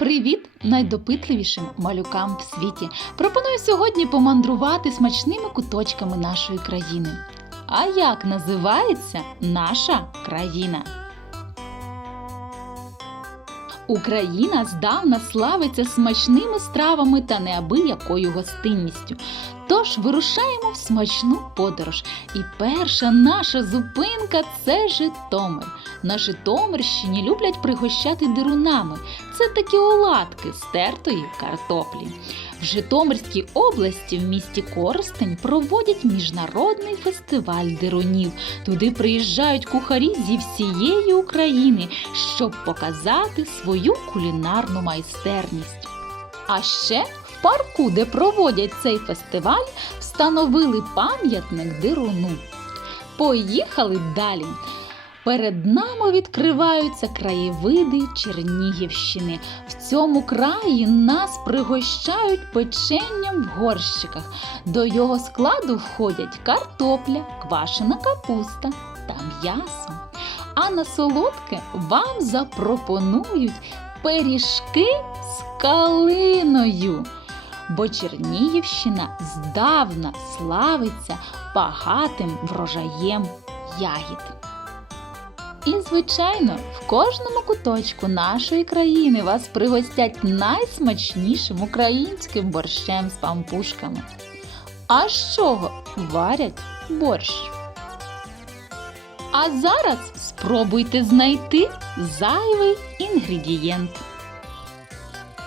Привіт найдопитливішим малюкам в світі! Пропоную сьогодні помандрувати смачними куточками нашої країни. А як називається наша країна? Україна здавна славиться смачними стравами та неабиякою гостинністю. Тож вирушаємо в смачну подорож. І перша наша зупинка це Житомир. На Житомирщині люблять пригощати дирунами. Це такі оладки з тертої картоплі. В Житомирській області в місті Коростень проводять міжнародний фестиваль дирунів. Туди приїжджають кухарі зі всієї України, щоб показати свою кулінарну майстерність. А ще парку, де проводять цей фестиваль, встановили пам'ятник дируну. Поїхали далі. Перед нами відкриваються краєвиди Чернігівщини. В цьому краї нас пригощають печенням в горщиках. До його складу входять картопля, квашена капуста та м'ясо. А на солодке вам запропонують пиріжки з калиною. Бо Чернігівщина здавна славиться багатим врожаєм ягід. І, звичайно, в кожному куточку нашої країни вас пригостять найсмачнішим українським борщем з пампушками. А з чого варять борщ? А зараз спробуйте знайти зайвий інгредієнт.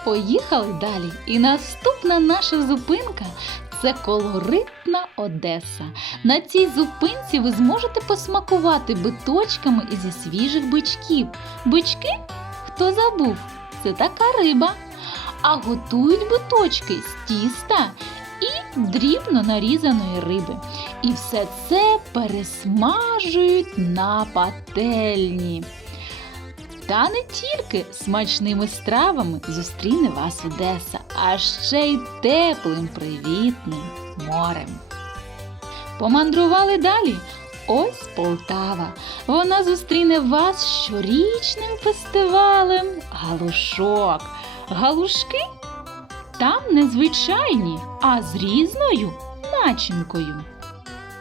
Поїхали далі. І наступна наша зупинка це колоритна Одеса. На цій зупинці ви зможете посмакувати биточками зі свіжих бичків. Бички? Хто забув? Це така риба. А готують биточки з тіста і дрібно нарізаної риби. І все це пересмажують на пательні. Та не тільки смачними стравами зустріне вас Одеса, а ще й теплим привітним морем. Помандрували далі. Ось Полтава. Вона зустріне вас щорічним фестивалем галушок. Галушки там незвичайні, а з різною начинкою.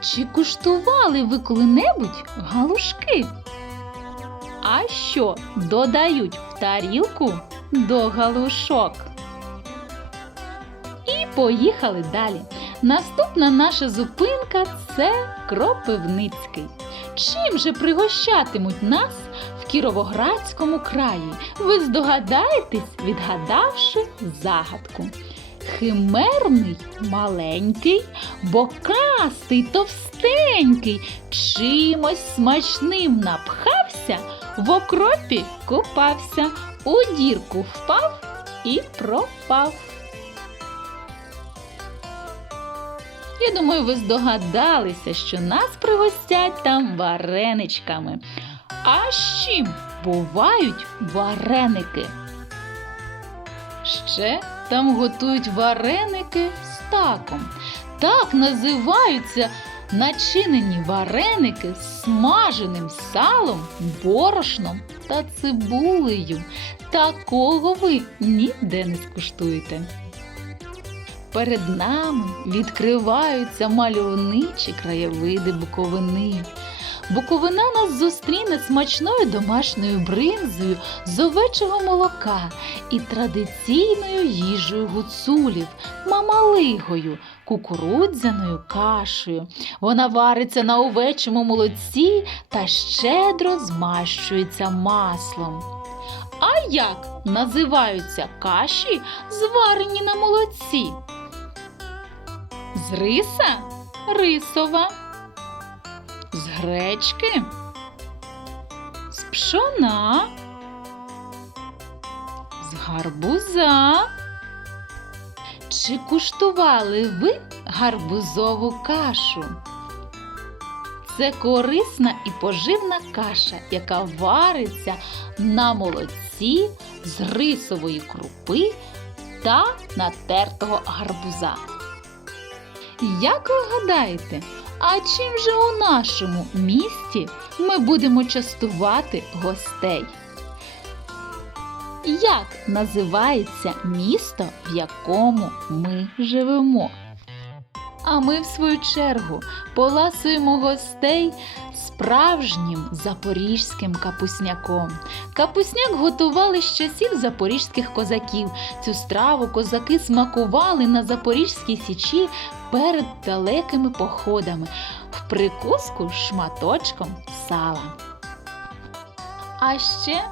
Чи куштували ви коли-небудь галушки? А що додають в тарілку до галушок? І поїхали далі. Наступна наша зупинка це Кропивницький. Чим же пригощатимуть нас в Кіровоградському краї? Ви здогадаєтесь, відгадавши загадку. Химерний маленький, бокастий, товстенький, чимось смачним напхався, в окропі купався, у дірку впав і пропав. Я думаю, ви здогадалися, що нас пригостять там вареничками. А з чим бувають вареники? Ще там готують вареники з таком. Так називаються начинені вареники з смаженим салом, борошном та цибулею. Такого ви ніде не скуштуєте. Перед нами відкриваються мальовничі краєвиди Буковини. Буковина нас зустріне смачною домашньою бринзою з овечого молока і традиційною їжею гуцулів, мамалигою, кукурудзяною кашею. Вона вариться на овечому молоці та щедро змащується маслом. А як називаються каші, зварені на молоці? З риса рисова, з гречки, з пшона, з гарбуза. Чи куштували ви гарбузову кашу? Це корисна і поживна каша, яка вариться на молоці з рисової крупи та натертого гарбуза. Як ви гадаєте, а чим же у нашому місті ми будемо частувати гостей? Як називається місто, в якому ми живемо? А ми, в свою чергу, поласуємо гостей справжнім запорізьким капусняком. Капусняк готували з часів запорізьких козаків. Цю страву козаки смакували на Запорізькій січі перед далекими походами в прикуску шматочком сала. А ще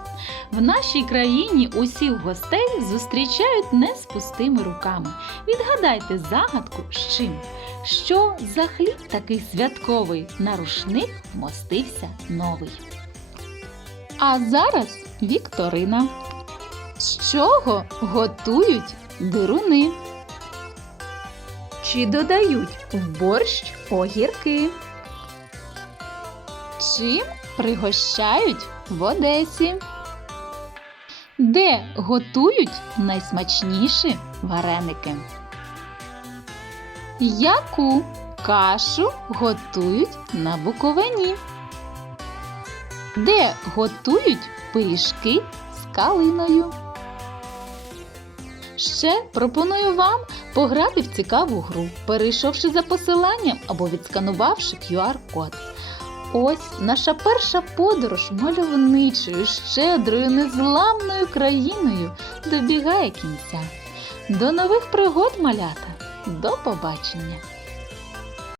в нашій країні усіх гостей зустрічають не з пустими руками. Відгадайте загадку з чим? Що за хліб такий святковий на рушник вмостився новий. А зараз Вікторина. З чого готують дируни? Чи додають в борщ огірки? Чим пригощають в Одесі? Де готують найсмачніші вареники? Яку кашу готують на Буковині? Де готують пиріжки з калиною? Ще пропоную вам пограти в цікаву гру, перейшовши за посиланням або відсканувавши QR-код. Ось наша перша подорож мальовничою, щедрою, незламною країною добігає кінця. До нових пригод, малята! До побачення!